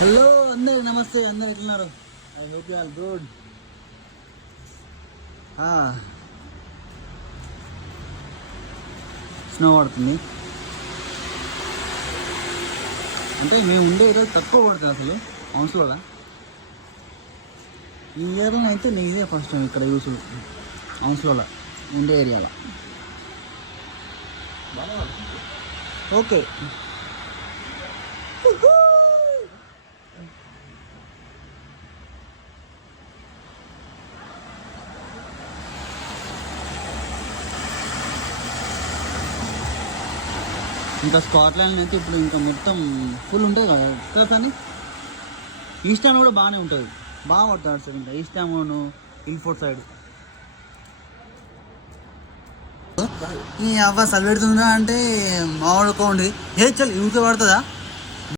హలో అందరికి నమస్తే. అందరు ఎట్లున్నారు? I hope you all good. Snow పడుతుంది అంటే మేము ఉండే ఈరోజు తక్కువ పడుతుంది అసలు హౌస్లో. ఈ ఇయర్లో అయితే ఇదే ఫస్ట్ టైం ఇక్కడ యూస్ హౌస్లో ఉండే ఏరియాలో. ఓకే ఇంకా స్కాట్లాండ్ అయితే ఇప్పుడు ఇంకా మొత్తం ఫుల్ ఉంటుంది కదా కానీ ఈస్ట్ హామ్ కూడా బాగానే ఉంటుంది, బాగా పడుతుంది సార్. ఇంకా ఈస్ట్ హామ్ను హిల్ఫోర్డ్ సైడ్ ఈ అవ్వ చలి పెడుతుందా అంటే మామిడి ఉండేది ఏ చల్ ఇంట్లో పడుతుందా?